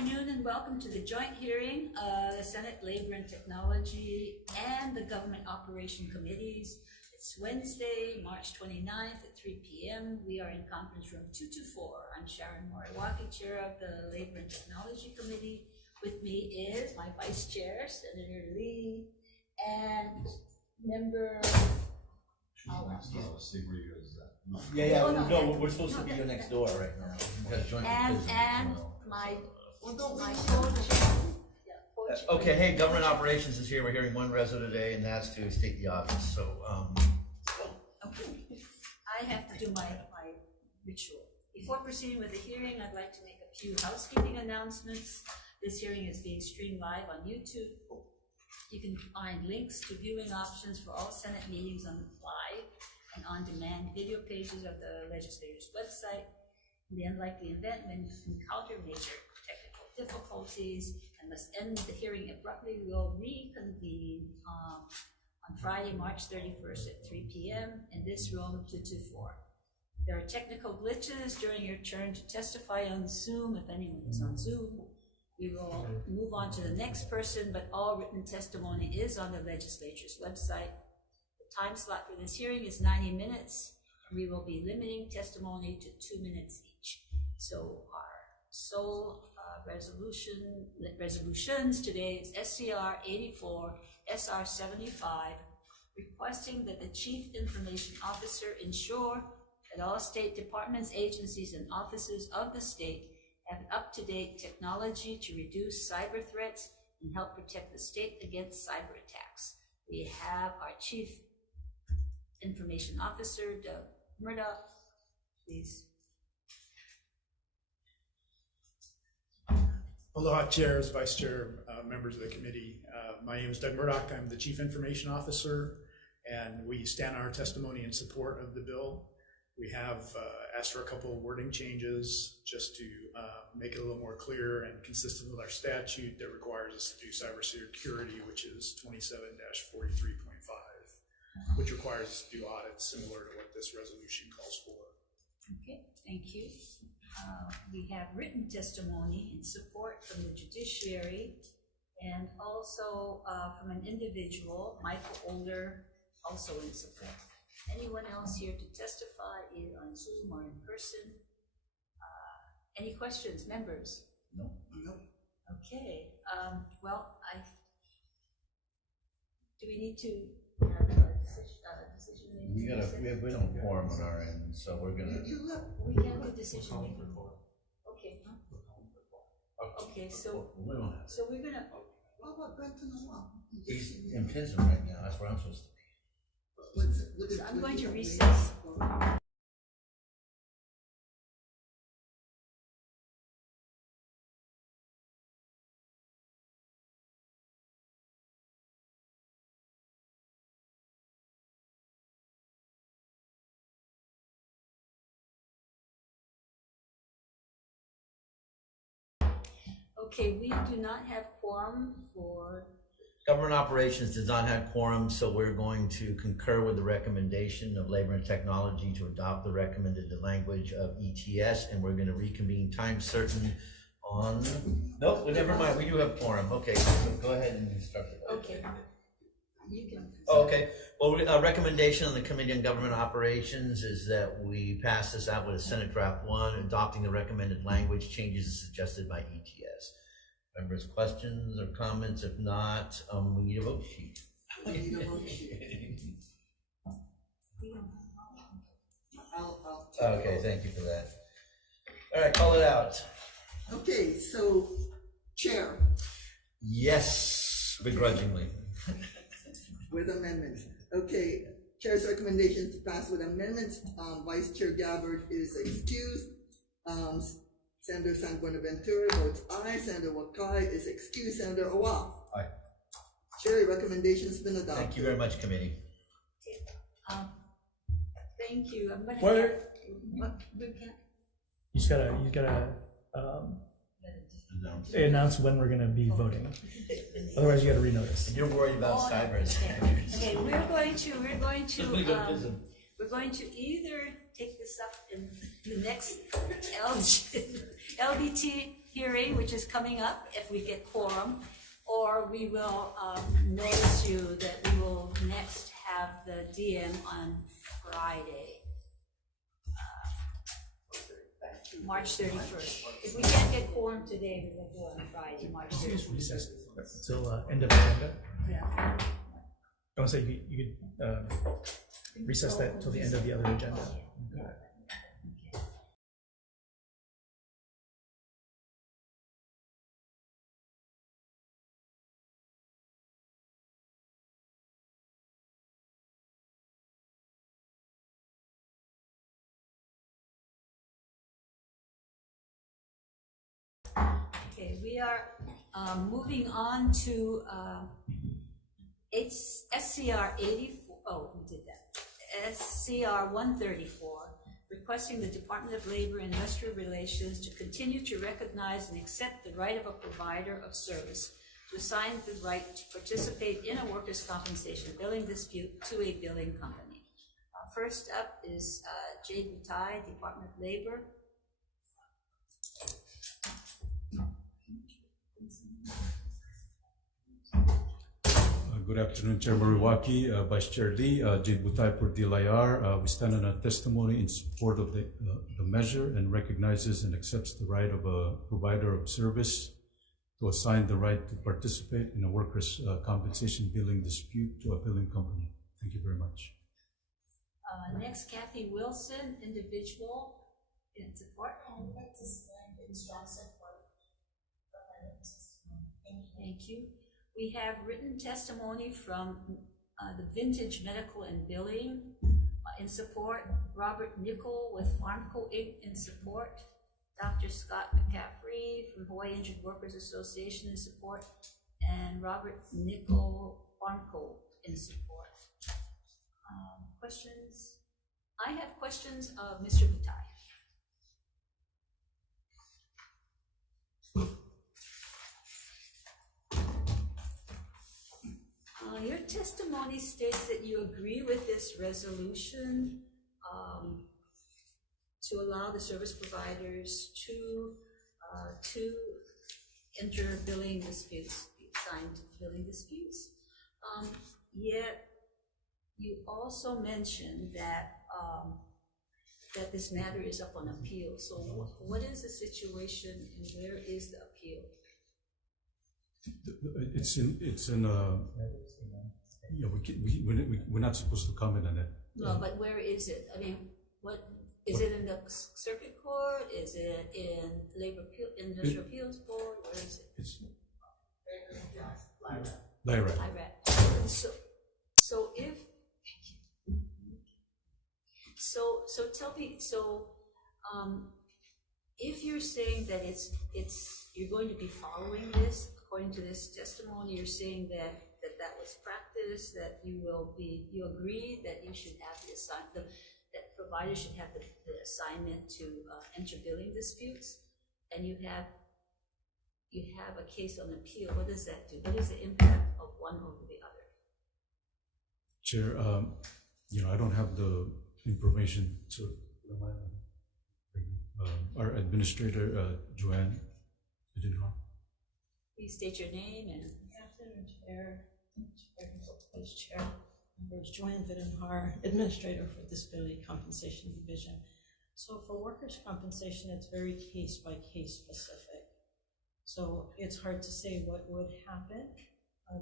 afternoon and welcome to the joint hearing of the Senate Labor and Technology and the Government Operation Committees. It's Wednesday, March 29th at 3 p.m. We are in conference room 224. I'm Sharon Moriwaki, chair of the Labor and Technology Committee. With me is my vice chair, Senator Lee, and member... No, we're supposed to be here next door right now. And my co-chair. Okay, hey, Government Operations is here. We're hearing one reso today, and that's to state the obvious. So, okay. I have to do my ritual. Before proceeding with the hearing, I'd like to make a few housekeeping announcements. This hearing is being streamed live on YouTube. You can find links to viewing options for all Senate meetings on live and on-demand video pages of the legislature's website. In the unlikely event when you encounter major technical difficulties and must end the hearing abruptly, we will reconvene on Friday, March 31st at 3 p.m. in this room 224. There are technical glitches during your turn to testify on Zoom. If anyone is on Zoom, we will move on to the next person, but all written testimony is on the legislature's website. The time slot for this hearing is 90 minutes. We will be limiting testimony to 2 minutes each. So our sole resolutions today is SCR 84, SR 75, requesting that the Chief Information Officer ensure that all state departments, agencies, and offices of the state have up-to-date technology to reduce cyber threats and help protect the state against cyber attacks. We have our Chief Information Officer, Doug Murdoch, please. Aloha, chairs, vice chair, members of the committee. My name is Doug Murdoch. I'm the Chief Information Officer, and we stand our testimony in support of the bill. We have asked for a couple of wording changes just to make it a little more clear and consistent with our statute that requires us to do cybersecurity, which is 27-43.5, which requires us to do audits similar to what this resolution calls for. Okay, thank you. We have written testimony in support from the judiciary and also from an individual, Michael Older, also in support. Anyone else here to testify either on Zoom or in person? Any questions, members? No. Okay. Well, do we need to have a decision making? We don't quorum on our end, so we're gonna. We can't do decision making. Okay. Okay. So we're gonna. He's in prison right now. That's where I'm supposed to be. So I'm going to recess. Okay, we do not have quorum for... Government Operations does not have quorum, so we're going to concur with the recommendation of Labor and Technology to adopt the recommended language of ETS, and we're going to reconvene time certain on... Nope, well, never mind, we do have quorum. Okay, so go ahead and instruct it. Okay. You can... Oh, okay. Well, a recommendation on the Committee on Government Operations is that we pass this out with a Senate Draft 1, adopting the recommended language changes as suggested by ETS. Members, questions or comments? If not, we need a vote sheet. Okay, thank you for that. All right, call it out. Okay, so Chair. Yes, begrudgingly. With amendments. Okay, Chair's recommendations to pass with amendments. Vice Chair Gabbard is excused. Senator San Buenaventura votes aye. Senator Wakai is excused. Senator Owa. Aye. Chair, recommendation's been adopted. Thank you very much, committee. Thank you. I'm going to... You gotta announce when we're gonna be voting. Otherwise, you gotta renotice. And you're worried about cyber attacks. Okay, we're going to either take this up in the next LBT hearing, which is coming up if we get quorum, or we will notice you that we will next have the DM on Friday, March 31st. If we can't get quorum today, we will do it on Friday, March 31st. Recess till end of agenda. Yeah. I want to say you could recess that till the end of the other agenda. Okay, we are moving on to SCR 84. Oh, we did that. SCR 134, requesting the Department of Labor and Industrial Relations to continue to recognize and accept the right of a provider of service to assign the right to participate in a workers' compensation billing dispute to a billing company. First up is Jay Butai, Department of Labor. Good afternoon, Chair Moriwaki, Vice Chair Lee, Jade Butai for DLIR. We stand on a testimony in support of the measure and recognizes and accepts the right of a provider of service to assign the right to participate in a workers' compensation billing dispute to a billing company. Thank you very much. Next, Kathy Wilson, individual in support. I would like to stand in strong support of my testimony. Thank you. We have written testimony from the Vintage Medical and Billing in support, Robert Nickel with Farmco Inc. in support, Dr. Scott McCaffrey from Hawaii Injured Workers Association in support, and Robert Nickel Farmco in support. Questions? I have questions of Mr. Butai. Your testimony states that you agree with this resolution to allow the service providers to enter billing disputes, signed billing disputes. Yet you also mentioned that that this matter is up on appeal. So what is the situation and where is the appeal? It's in yeah, we're not supposed to comment on it. No, but where is it? I mean, what is it in the circuit court? Is it in Industrial Appeals Board? Where is it? It's LIRA. So if so tell me, if you're saying that you're going to be following this according to this testimony, you're saying that was practice, that you agree that you should have that providers should have the assignment to enter billing disputes, and you have a case on appeal. What does that do? What is the impact of one over the other? Chair, I don't have the information, so our administrator, Joanne, Please state your name and. Vice Chair, members, Joanne Videnhar, Administrator for Disability Compensation Division. So for workers' compensation, it's very case by case specific. So it's hard to say what would happen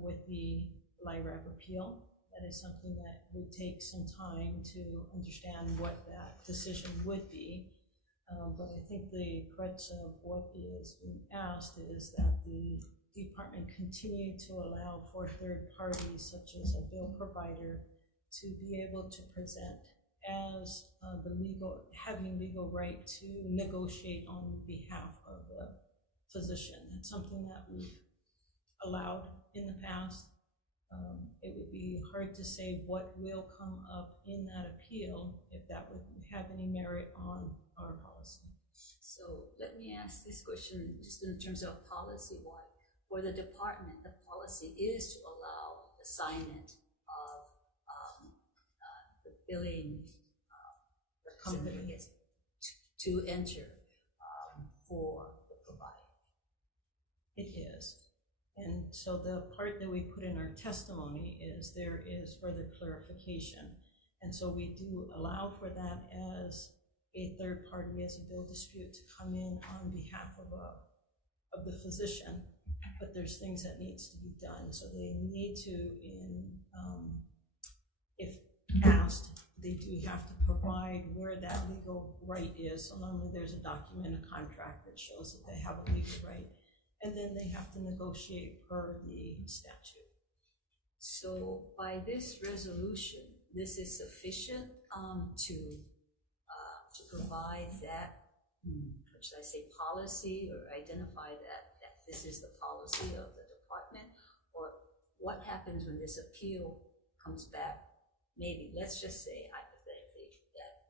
with the LIRAB appeal. That is something that would take some time to understand what that decision would be. But I think the crux of what is being asked is that the department continue to allow for third parties, such as a bill provider, to be able to present as having legal right to negotiate on behalf of the physician. That's something that we've allowed in the past. It would be hard to say what will come up in that appeal, if that would have any merit on our policy. So let me ask this question just in terms of policy-wise. For the department, the policy is to allow assignment of the billing company to enter for the provider, And so the part that we put in our testimony is there is further clarification. And so we do allow for that as a third party, as a bill dispute, to come in on behalf of the physician. But there's things that needs to be done. So they need to, if asked, they do have to provide where that legal right is. So normally there's a document, a contract that shows that they have a legal right. And then they have to negotiate per the statute. So by this resolution, this is sufficient to provide that, what should I say, policy, or identify that this is the policy of the department? Or what happens when this appeal comes back? Maybe, let's just say hypothetically that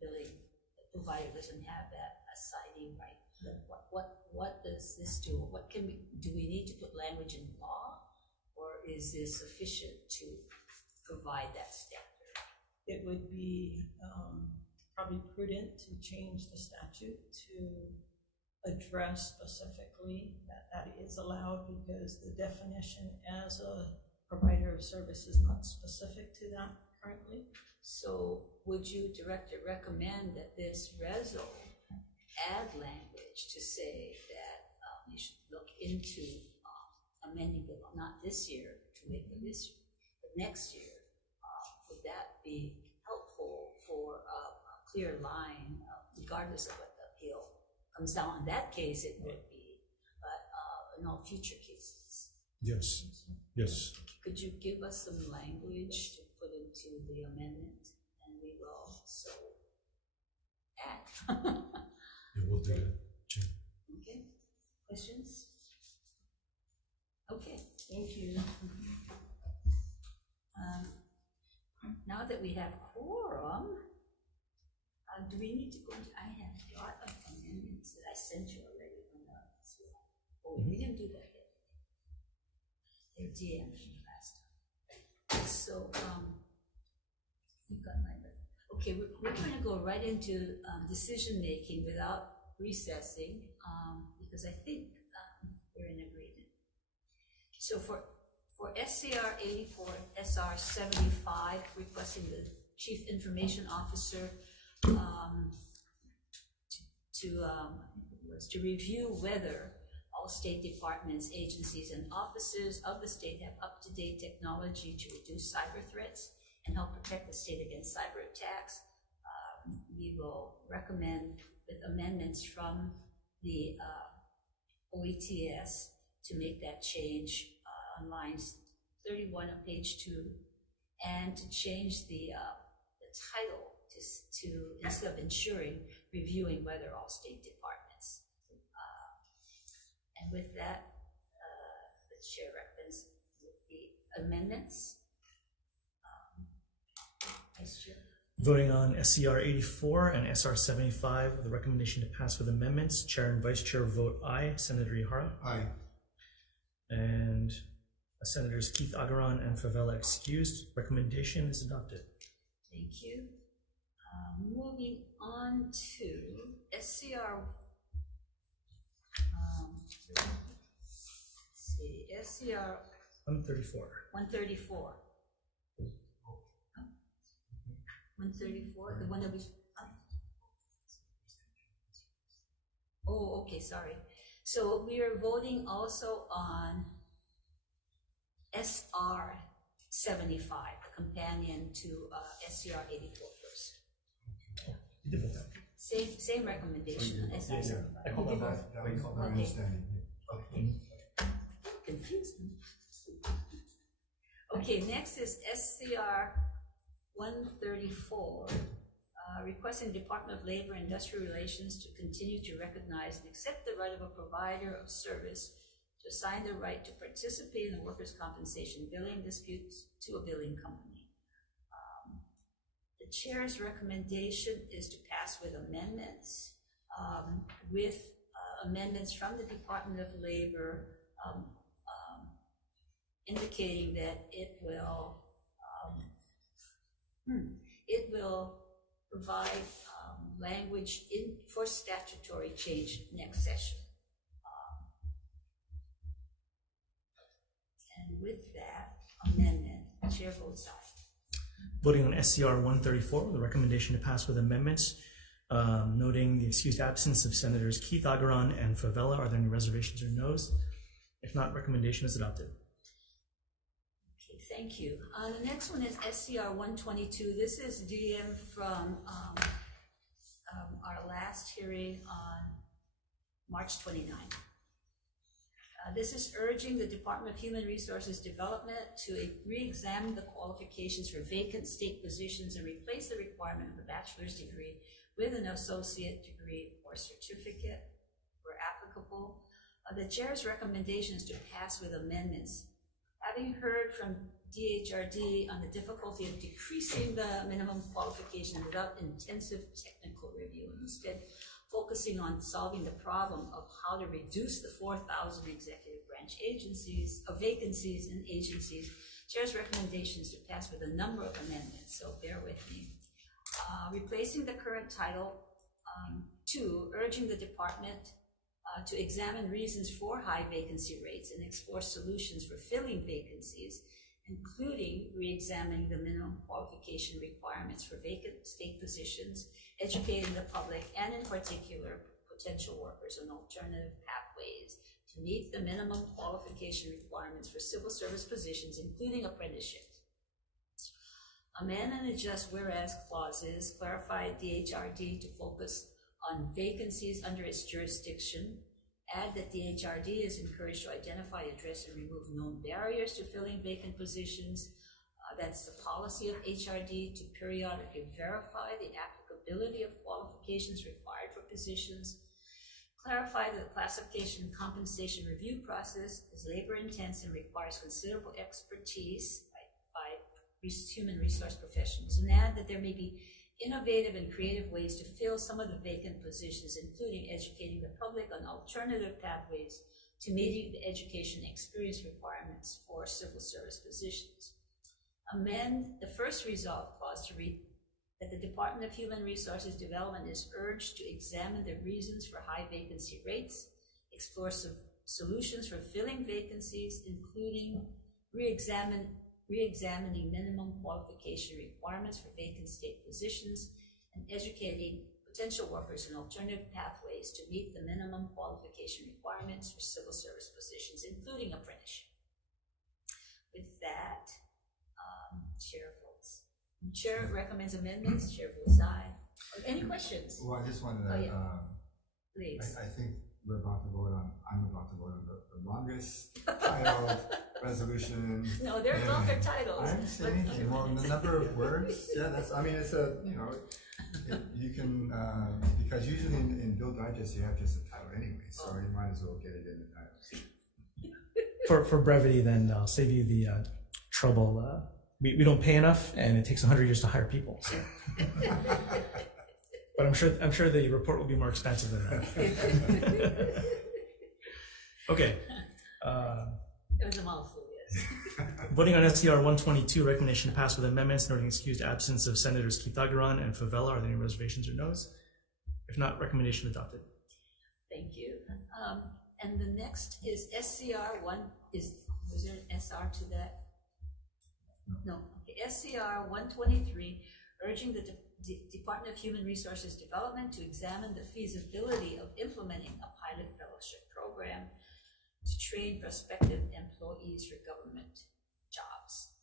billing provider doesn't have that citing right. What does this do? What can do we need to put language in law, or is this sufficient to provide that standard? It would be probably prudent to change the statute to address specifically that is allowed, because the definition as a provider of service is not specific to that currently. So would you, Director, recommend that this reso add language to say that you should look into amending the law, not this year to make it this year, but next year? Would that be helpful for a clear line, regardless of what the appeal comes down? In that case, it would be, but in all future cases. Yes, yes. Could you give us some language to put into the amendment, and we will so add? Yeah, we'll do that. Chair. Okay, questions? Okay, Thank you. now that we have quorum, do we need to go into, I have a lot of amendments that I sent you already on the, oh, we didn't do that yet. They're DM from last time. So, you got my, okay, we're going to go right into decision making without recessing, because I think we're in agreement. So for SCR 84, SR 75, requesting the Chief Information Officer to review whether all state departments, agencies, and offices of the state have up-to-date technology to reduce cyber threats and help protect the state against cyber attacks. We will recommend with amendments from the OETS to make that change on lines 31 of page 2, and to change the title to instead of ensuring, reviewing whether all state departments. And with that, the chair recommends the amendments. Vice Chair. Voting on SCR 84 and SR 75, the recommendation to pass with amendments, Chair and Vice Chair vote aye. Senator Ihara? Aye. And Senators Keith Agaran and Favela excused. Recommendation is adopted. Thank you. Moving on to SCR, SCR 134. 134. 134, the one that we, oh, okay, sorry. So we are voting also on SR 75, the companion to SCR 84 first. You did vote that. Same recommendation on SR 75. That was my understanding. Okay. Confused me. Okay, next is SCR 134, requesting the Department of Labor and Industrial Relations to continue to recognize and accept the right of a provider of service to assign the right to participate in the workers' compensation billing disputes to a billing company. The chair's recommendation is to pass with amendments, amendments from the Department of Labor indicating that it will provide language for statutory change next session. And with that amendment, chair votes aye. Voting on SCR 134, the recommendation to pass with amendments, noting the excused absence of Senators Keith Agaran and Favela. Are there any reservations or noes? If not, recommendation is adopted. Okay, thank you. The next one is SCR 122. This is DM from our last hearing on March 29. This is urging the Department of Human Resources Development to re-examine the qualifications for vacant state positions and replace the requirement of a bachelor's degree with an associate degree or certificate where applicable. The chair's recommendation is to pass with amendments. Having heard from DHRD on the difficulty of decreasing the minimum qualification without intensive technical review, instead focusing on solving the problem of how to reduce the 4,000 executive branch vacancies in agencies, chair's recommendation is to pass with a number of amendments, so bear with me. Replacing the current title, 2, urging the department to examine reasons for high vacancy rates and explore solutions for filling vacancies, including re-examining the minimum qualification requirements for vacant state positions, educating the public, and in particular, potential workers on alternative pathways to meet the minimum qualification requirements for civil service positions, including apprenticeships. Amend and adjust whereas clauses, clarify DHRD to focus on vacancies under its jurisdiction. Add that DHRD is encouraged to identify, address, and remove known barriers to filling vacant positions. That's the policy of HRD to periodically verify the applicability of qualifications required for positions. Clarify that the classification and compensation review process is labor intense and requires considerable expertise by human resource professionals, and add that there may be innovative and creative ways to fill some of the vacant positions, including educating the public on alternative pathways to meeting the education experience requirements for civil service positions. Amend the first resolve clause to read that the Department of Human Resources Development is urged to examine the reasons for high vacancy rates, explore solutions for filling vacancies, including re-examining minimum qualification requirements for vacant state positions, and educating potential workers on alternative pathways to meet the minimum qualification requirements for civil service positions, including apprenticeship. With that, chair votes. Chair recommends amendments. Chair votes aye. Any questions? Well, I just wanted to, Oh, yeah. Please. I think I'm about to vote on the longest titled resolution. No, they're longer titles. I'm saying, well, the number of words, yeah, that's, I mean, it's a, you can, because usually in Bill Digest, you have just a title anyway, so you might as well get it in the title. For brevity, then I'll save you the trouble. We don't pay enough, and it takes 100 years to hire people. So. But I'm sure the report will be more expensive than that. Okay. It was a mouthful, yes. Voting on SCR 122, recommendation to pass with amendments, noting excused absence of Senators Keith Agaran and Favela. Are there any reservations or noes? If not, recommendation adopted. Thank you. And the next is SCR 1. Was there an SR to that? No. Okay. SCR 123, urging the Department of Human Resources Development to examine the feasibility of implementing a pilot fellowship program to train prospective employees for government jobs.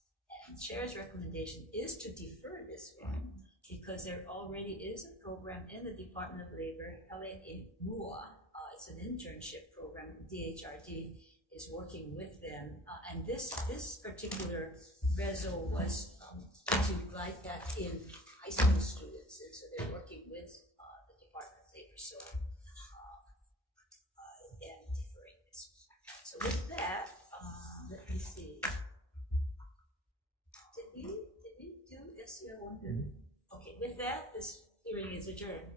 And Chair's recommendation is to defer this one because there already is a program in the Department of Labor, LBT-GVO PM. It's an internship program. DHRD is working with them, and this particular reso was to glide that in high school students, and so they're working with the Department of Labor. So and deferring this. So with that, let me see. Did we do SCR 1? Okay, with that, this hearing is adjourned.